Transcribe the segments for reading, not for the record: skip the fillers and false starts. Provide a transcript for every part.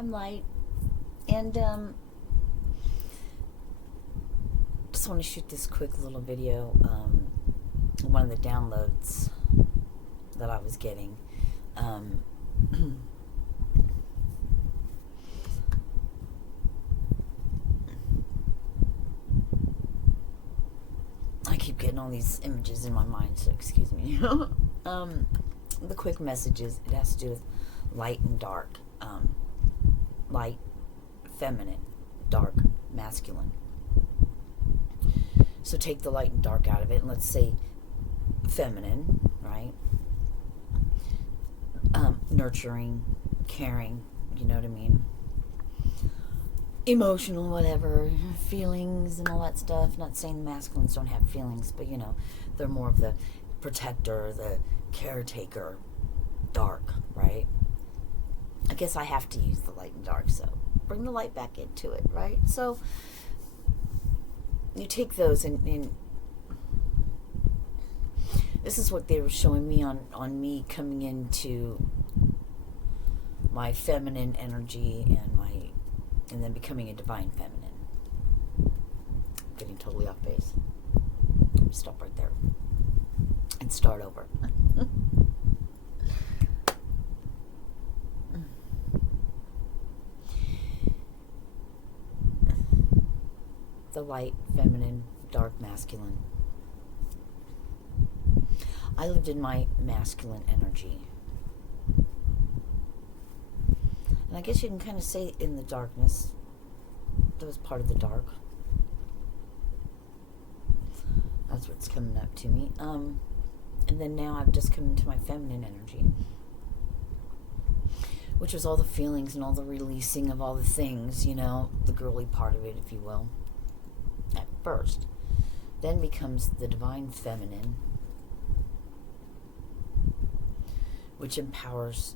I'm light. And just want to shoot this quick little video. One of the downloads that I was getting. I keep getting all these images in my mind, so excuse me. The quick messages, it has to do with light and dark. Light, feminine, dark, masculine. So take the light and dark out of it, and let's say feminine, right? Nurturing, caring, you know what I mean? Emotional, whatever, feelings and all that stuff. Not saying the masculines don't have feelings, but they're more of the protector, the caretaker, dark, right? I guess I have to use the light and dark, so bring the light back into it, right? So you take those and this is what they were showing me on me coming into my feminine energy and then becoming a divine feminine. Getting totally off base. Let me stop right there and start over. The light, feminine, dark, masculine. I lived in my masculine energy. And I guess you can kind of say in the darkness, that was part of the dark. That's what's coming up to me. And then now I've just come into my feminine energy, which was all the feelings and all the releasing of all the things, the girly part of it, if you will, at first. Then becomes the divine feminine, which empowers,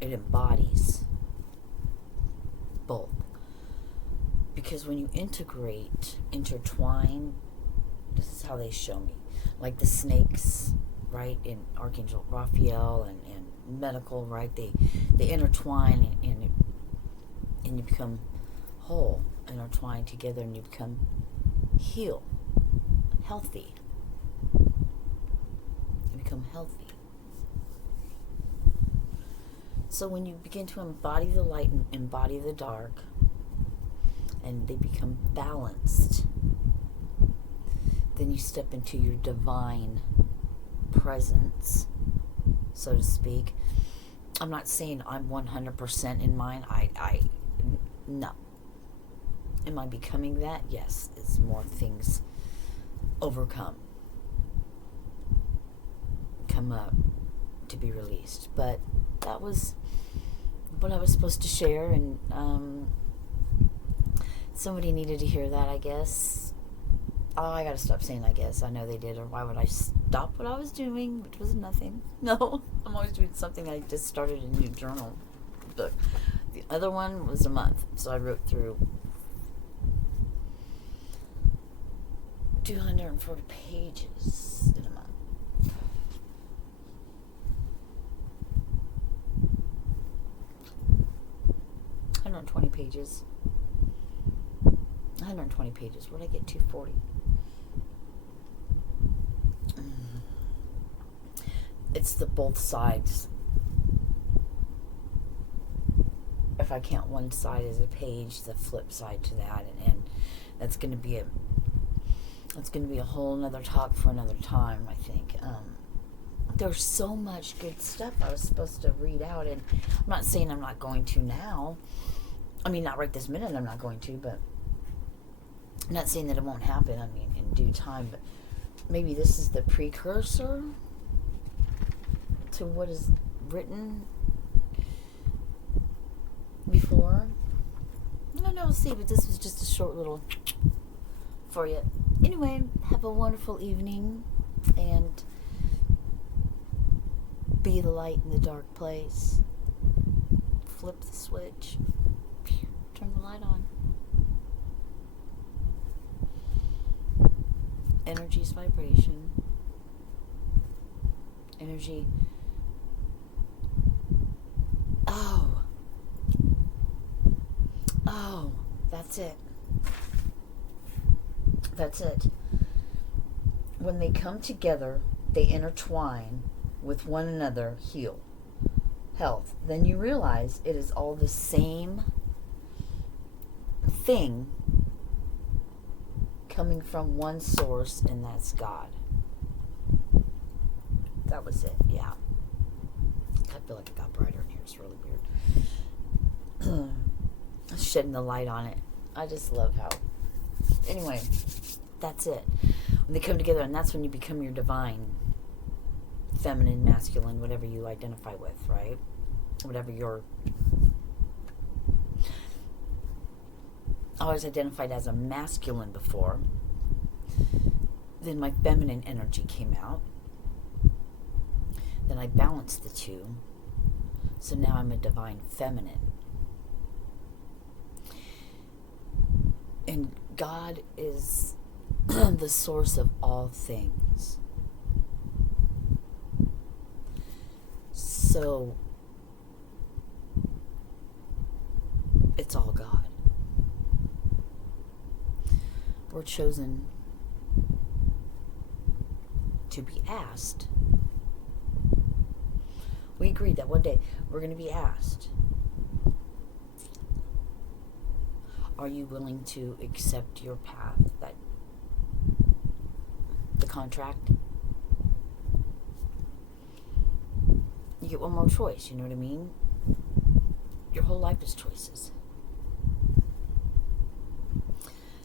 it embodies both. Because when you intertwine, this is how they show me. Like the snakes, right, in Archangel Raphael and medical, right, they intertwine and you become whole, intertwined together, and you become healthy. You become healthy. So when you begin to embody the light and embody the dark, and they become balanced, then you step into your divine presence, so to speak. I'm not saying I'm 100% in mine. No. Am I becoming that? Yes. It's more things overcome, come up to be released. But that was what I was supposed to share, and somebody needed to hear that, I guess. Oh, I gotta stop saying I guess. I know they did, or why would I stop what I was doing, which was nothing? No, I'm always doing something. I just started a new journal book. The other one was a month, so I wrote through 240 pages in a month. 120 pages. 120 pages. Where'd I get 240? It's the both sides. If I count one side as a page, the flip side to that, and that's going to be a whole nother talk for another time, I think. There's so much good stuff I was supposed to read out, and I'm not saying I'm not going to now. I mean, not right this minute, I'm not going to, but I'm not saying that it won't happen, I mean, in due time, but maybe this is the precursor to what is written before. I don't know, we'll see, but this was just a short little for you. Anyway, have a wonderful evening, and be the light in the dark place. Flip the switch. Turn the light on. Energy's vibration. Energy. Oh, That's it. That's it. When they come together, they intertwine with one another, heal, health. Then you realize it is all the same thing coming from one source, and that's God. That was it, yeah. I feel like it got brighter in here. It's really weird. Shedding the light on it. I just love how... Anyway, that's it. When they come together, and that's when you become your divine, feminine, masculine, whatever you identify with, right? Whatever your... I was identified as a masculine before. Then my feminine energy came out. Then I balanced the two. So now I'm a divine feminine. And God is the source of all things. So it's all God. We're chosen to be asked. We agreed that one day we're going to be asked, are you willing to accept your path, that the contract? You get one more choice, you know what I mean? Your whole life is choices.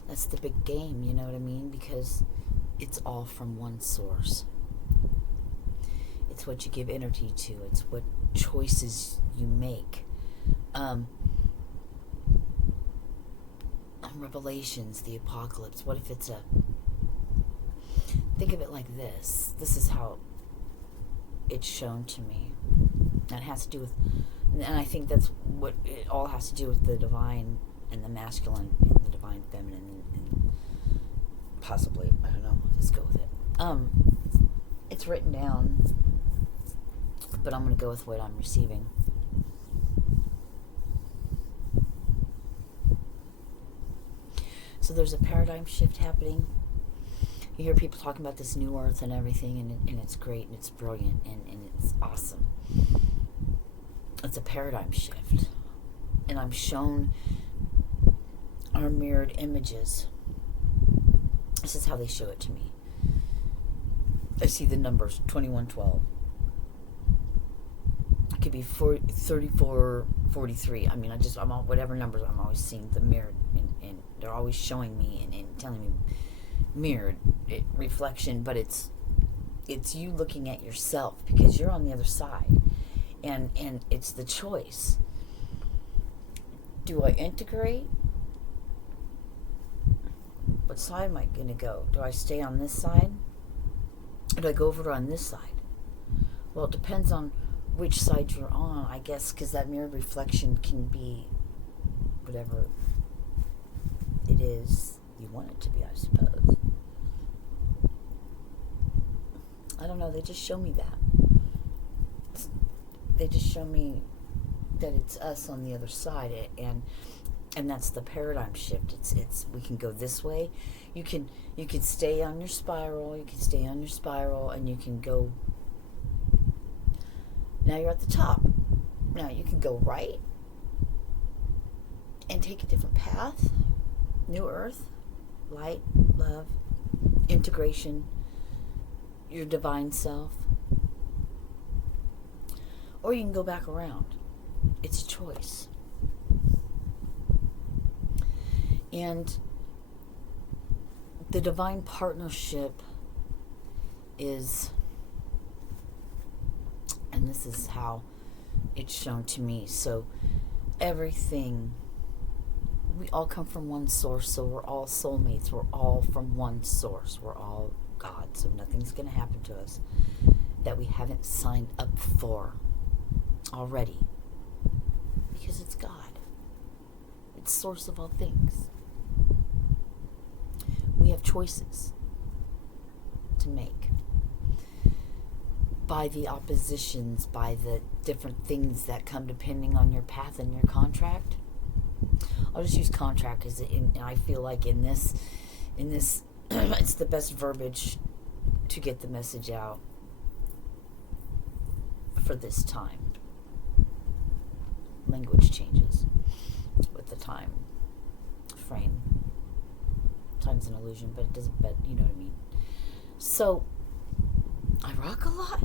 That's the big game, you know what I mean? Because it's all from one source. It's what you give energy to. It's what choices you make. Revelations, the apocalypse. What if it's a... Think of it like this. This is how it's shown to me. That has to do with... And I think that's what it all has to do with the divine and the masculine and the divine feminine and possibly, I don't know, let's go with it. It's written down, but I'm going to go with what I'm receiving. So there's a paradigm shift happening. You hear people talking about this new earth and everything, and it's great and it's brilliant and it's awesome. It's a paradigm shift. And I'm shown our mirrored images. This is how they show it to me. I see the numbers 2112. It could be 34, 43. I mean, I'm all, whatever numbers I'm always seeing the mirrored, and they're always showing me and telling me mirrored reflection, but it's you looking at yourself because you're on the other side, and it's the choice. Do I integrate? What side am I going to go? Do I stay on this side? Or do I go over on this side? Well, it depends on which side you're on, I guess, because that mirror reflection can be whatever it is you want it to be, I suppose. I don't know. They just show me that. They just show me that it's us on the other side, and that's the paradigm shift. It's we can go this way. You can stay on your spiral. You can stay on your spiral, and you can go. Now you're at the top. Now you can go right and take a different path. New earth, light, love, integration, your divine self. Or you can go back around. It's a choice. And the divine partnership is, and this is how it's shown to me. So everything, we all come from one source, so we're all soulmates. We're all from one source. We're all God. So nothing's going to happen to us that we haven't signed up for already. Because it's God. It's source of all things. We have choices to make. By the oppositions, by the different things that come depending on your path and your contract. I'll just use contract because I feel like in this, it's the best verbiage to get the message out for this time. Language changes with the time frame. Time's an illusion, but it doesn't, but you know what I mean. So, I rock a lot.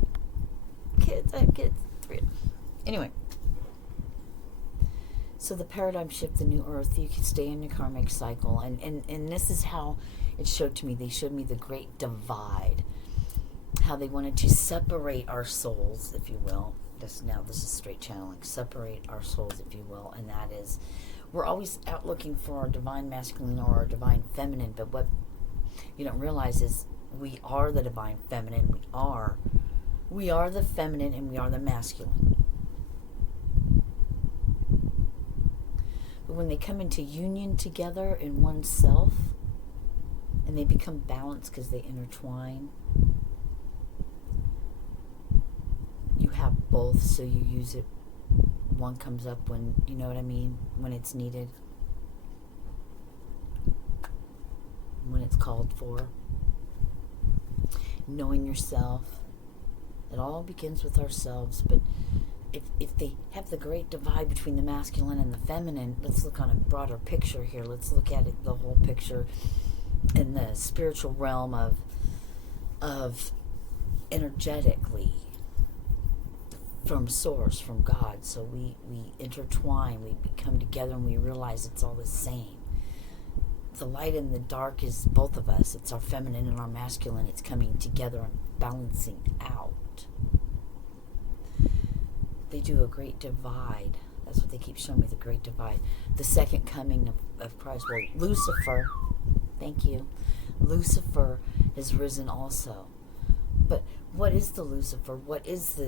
I have kids. 3 of them. Anyway. So the paradigm shift, the new earth, you can stay in your karmic cycle. And this is how it showed to me. They showed me the great divide. How they wanted to separate our souls, if you will. This is straight channeling. Separate our souls, if you will. And that is, we're always out looking for our divine masculine or our divine feminine. But what you don't realize is we are the divine feminine. We are the feminine and we are the masculine. But when they come into union together in oneself, and they become balanced because they intertwine, you have both, so you use it. One comes up when, you know what I mean, when it's needed, when it's called for. Knowing yourself. It all begins with ourselves, but if they have the great divide between the masculine and the feminine, let's look on a broader picture here. Let's look at it, the whole picture in the spiritual realm of energetically from source, from God. So we intertwine, we come together, and we realize it's all the same. The light and the dark is both of us. It's our feminine and our masculine. It's coming together and balancing out. They do a great divide. That's what they keep showing me, the great divide. The second coming of Christ. Well, Lucifer, thank you. Lucifer has risen also. But what is the Lucifer? What is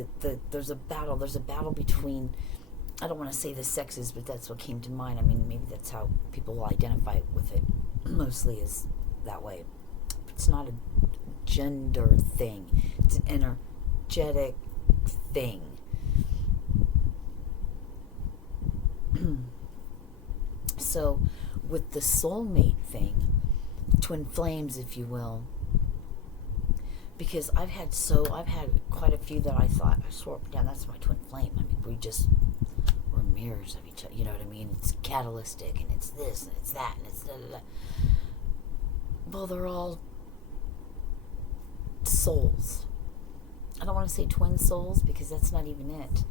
there's a battle. There's a battle between, I don't want to say the sexes, but that's what came to mind. I mean, maybe that's how people will identify with it. Mostly is that way. It's not a gender thing. It's an energetic thing. So, with the soulmate thing, twin flames, if you will, because I've had quite a few that I thought, I swore up and down, that's my twin flame. I mean, we're mirrors of each other, you know what I mean? It's catalytic, and it's this, and it's that, and it's da-da-da. Well, they're all souls. I don't want to say twin souls, because that's not even it.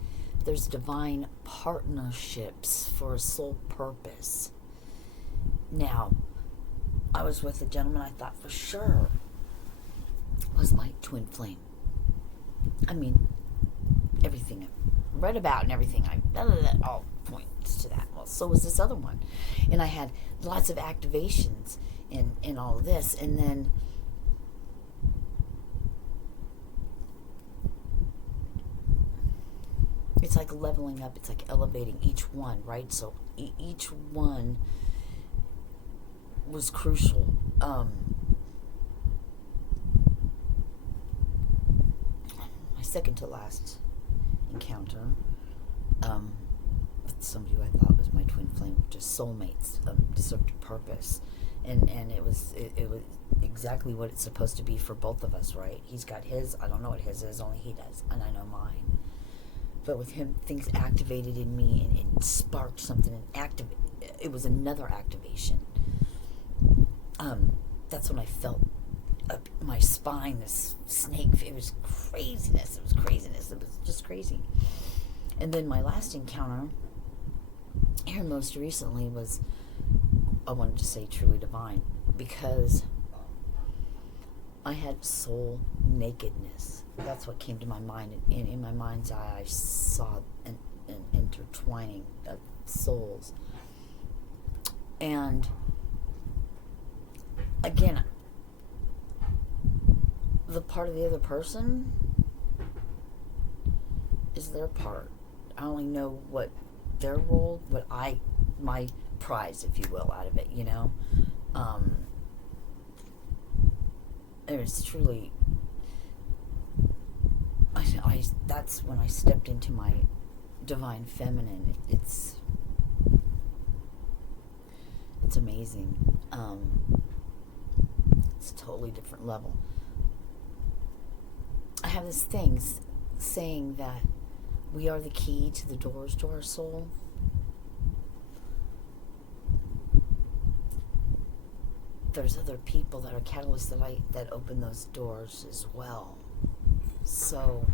There's divine partnerships for a soul purpose. Now, I was with a gentleman I thought for sure was my twin flame. I mean, everything I read about and everything all points to that. Well, so was this other one. And I had lots of activations in all of this. And then it's like leveling up. It's like elevating each one, right? So each one was crucial. My second to last encounter with somebody who I thought was my twin flame, just soulmates, served a purpose, and it was exactly what it's supposed to be for both of us, right? He's got his. I don't know what his is. Only he does, and I know mine. But with him, things activated in me and sparked something. And it was another activation. That's when I felt up my spine, this snake. It was craziness. It was just crazy. And then my last encounter, here most recently, was, I wanted to say truly divine, because I had soul nakedness. That's what came to my mind. And in my mind's eye, I saw an intertwining of souls. And again, the part of the other person is their part. I only know what their role, my prize, if you will, out of it, you know? It was truly, that's when I stepped into my divine feminine. It's It's amazing. It's a totally different level. I have this thing saying that we are the key to the doors to our soul. There's other people that are catalysts that open those doors as well. So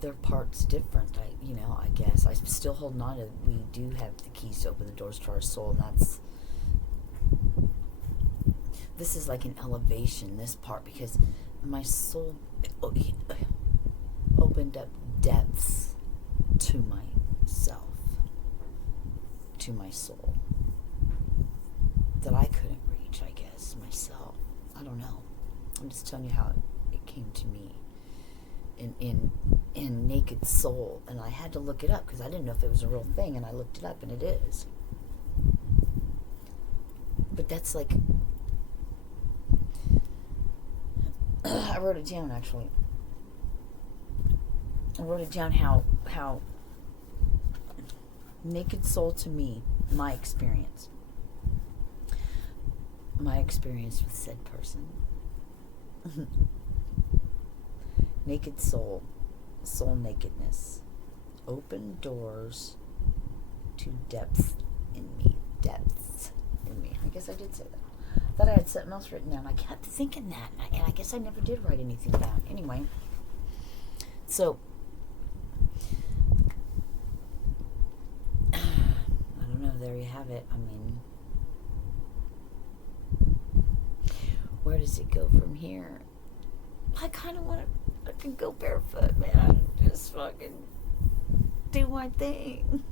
their part's different. I guess I'm still holding on to. We do have the keys to open the doors to our soul, and this is like an elevation. This part, because my soul opened up depths to myself, to my soul, that I couldn't reach, I guess, myself. I don't know. I'm just telling you how it came to me in Naked Soul. And I had to look it up because I didn't know if it was a real thing, and I looked it up, and it is. But that's like... I wrote it down, actually. I wrote it down how Naked Soul to me, my experience with said person. Naked soul nakedness, open doors to depths in me. I guess I did say that. I thought I had something else written down. I kept thinking that, and I guess I never did write anything down. Anyway, so I don't know. There you have it. I mean, where does it go from here? I kind of want to fucking go barefoot, man. Just fucking do my thing.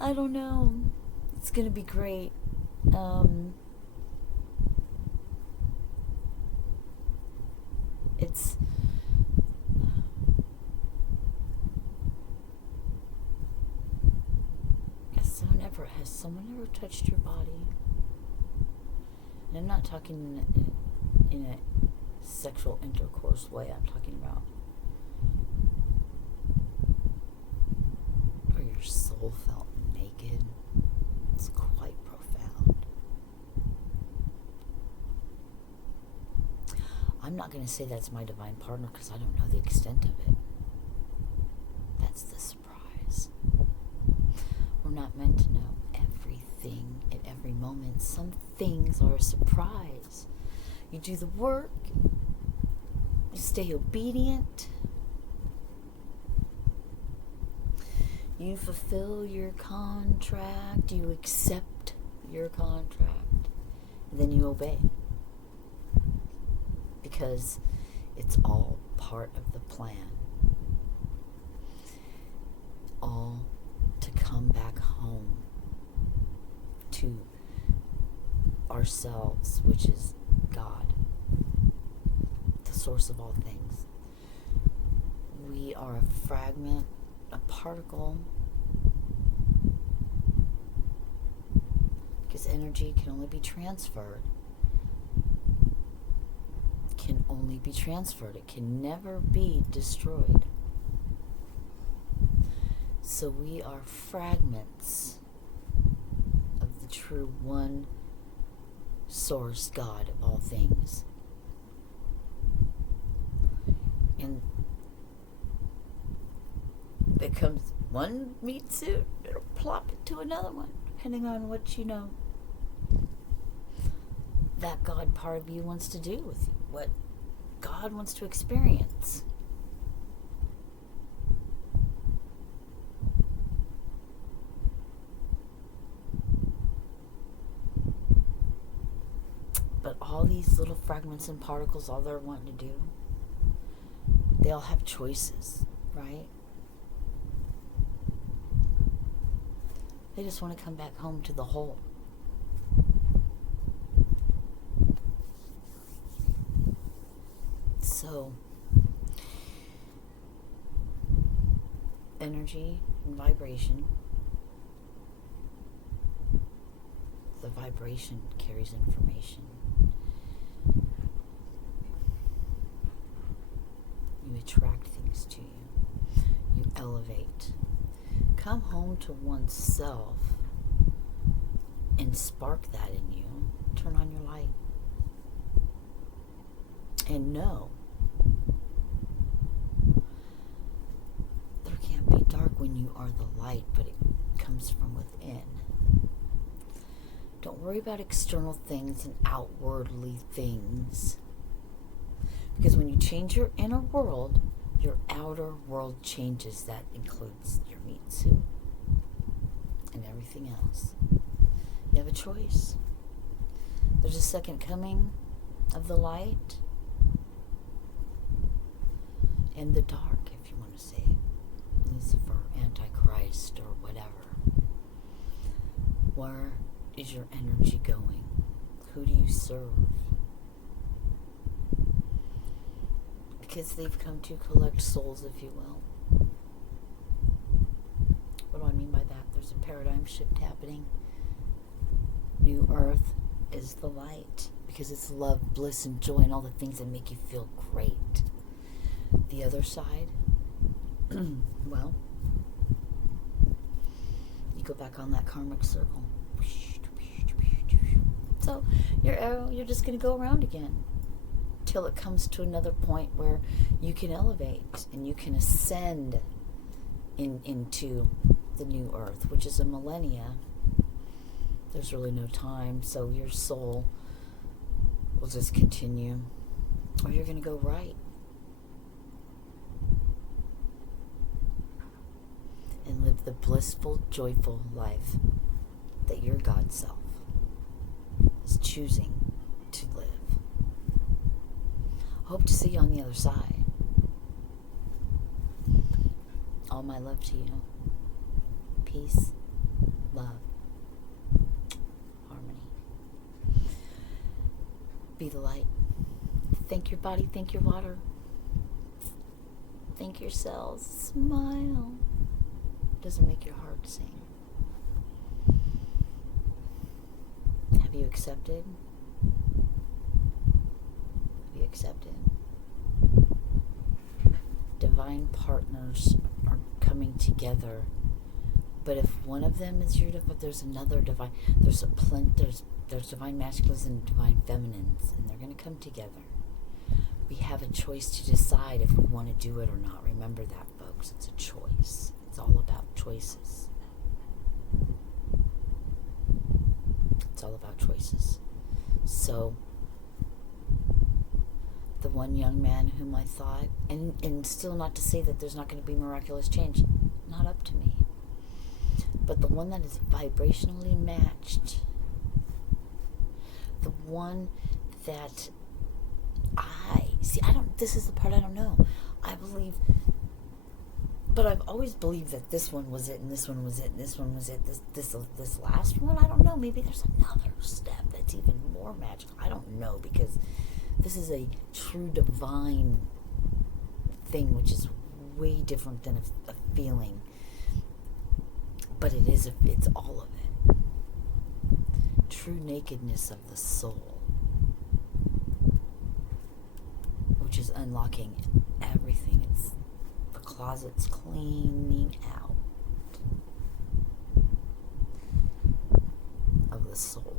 I don't know. It's gonna be great. It's... Has someone ever touched your body? And I'm not talking in a sexual intercourse way. I'm talking about where your soul felt naked. It's quite profound. I'm not going to say that's my divine partner because I don't know the extent of it. That's the surprise. We're not meant to know everything at every moment. Some things are a surprise. You do the work, you stay obedient, you fulfill your contract, you accept your contract, and then you obey. Because it's all part of the plan. All to come back home to ourselves, which is God, the source of all things. We are a fragment, a particle, because energy can only be transferred. It can never be destroyed. So we are fragments of the true one source God of all things. And it comes one meat suit, it'll plop into another one, depending on what that God part of you wants to do with you, what God wants to experience. But all these little fragments and particles, all they're wanting to do, they all have choices, right? They just want to come back home to the whole. So, energy and vibration. The vibration carries information. You attract things to you. You elevate. come home to oneself and spark that in you. Turn on your light. And know there can't be dark when you are the light, but it comes from within. Don't worry about external things and outwardly things. Because when you change your inner world, your outer world changes. That includes your meat suit and everything else. You have a choice. There's a second coming of the light and the dark, if you want to say Lucifer, Antichrist, or whatever. Where is your energy going? Who do you serve? Because they've come to collect souls, if you will. What do I mean by that? There's a paradigm shift happening. New earth is the light, because it's love, bliss, and joy, and all the things that make you feel great. The other side, well, you go back on that karmic circle. So you're just going to go around again till it comes to another point where you can elevate and you can ascend into the new earth, which is a millennia. There's really no time, so your soul will just continue, or you're going to go right and live the blissful, joyful life that your God self is choosing to live. Hope to see you on the other side. All my love to you. Peace, love, harmony. Be the light. Thank your body, thank your water. Thank your cells. Smile. Doesn't make your heart sing. Have you accepted? Have you accepted? Divine partners are coming together. But if one of them is your divine, there's another divine. There's divine masculines and divine feminines, and they're going to come together. We have a choice to decide if we want to do it or not. Remember that, folks. It's a choice. It's all about choices. It's all about choices. So, the one young man whom I thought, and still not to say that there's not going to be miraculous change, not up to me. But the one that is vibrationally matched, the one that this is the part I don't know. I believe, but I've always believed that this one was it, and this one was it, and this one was it. This last one, I don't know. Maybe there's another step that's even more magical. I don't know, because this is a true divine thing, which is way different than a feeling. But it's all of it. True nakedness of the soul, which is unlocking everything. It's the closet's cleaning out of the soul.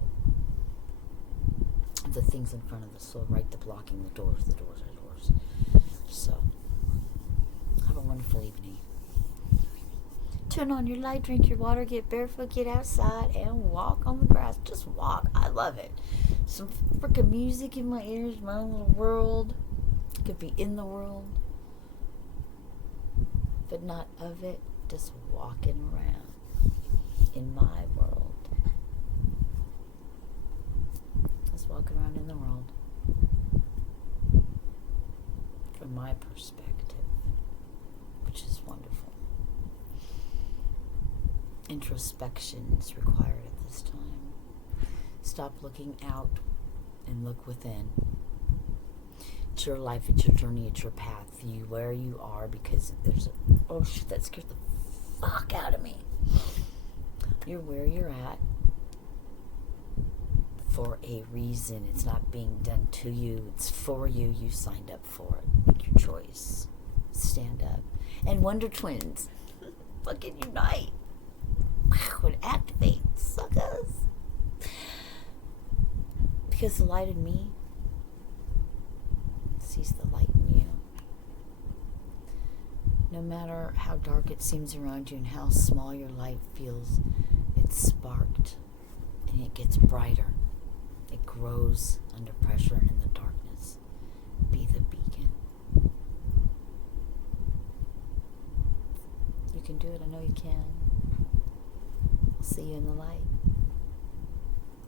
The things in front of the soul, right? The blocking, the doors are doors. So, have a wonderful evening. Turn on your light, drink your water, get barefoot, get outside, and walk on the grass. Just walk. I love it. Some freaking music in my ears, my own little world. Could be in the world, but not of it. Just walking around in my world. Just walking around in the world from my perspective, which is wonderful. Introspection is required at this time. Stop looking out and look within. It's your life, it's your journey, it's your path. You where you are, because there's oh shit, that scared the fuck out of me. You're where you're at for a reason. It's not being done to you, it's for you. You signed up for it. Make your choice. Stand up. And Wonder Twins. fucking unite. Would activate, suckers. Because the light in me sees the light in you. No matter how dark it seems around you and how small your light feels, it's sparked and it gets brighter. It grows under pressure and in the darkness. Be the beacon. You can do it. I know you can. I'll see you in the light.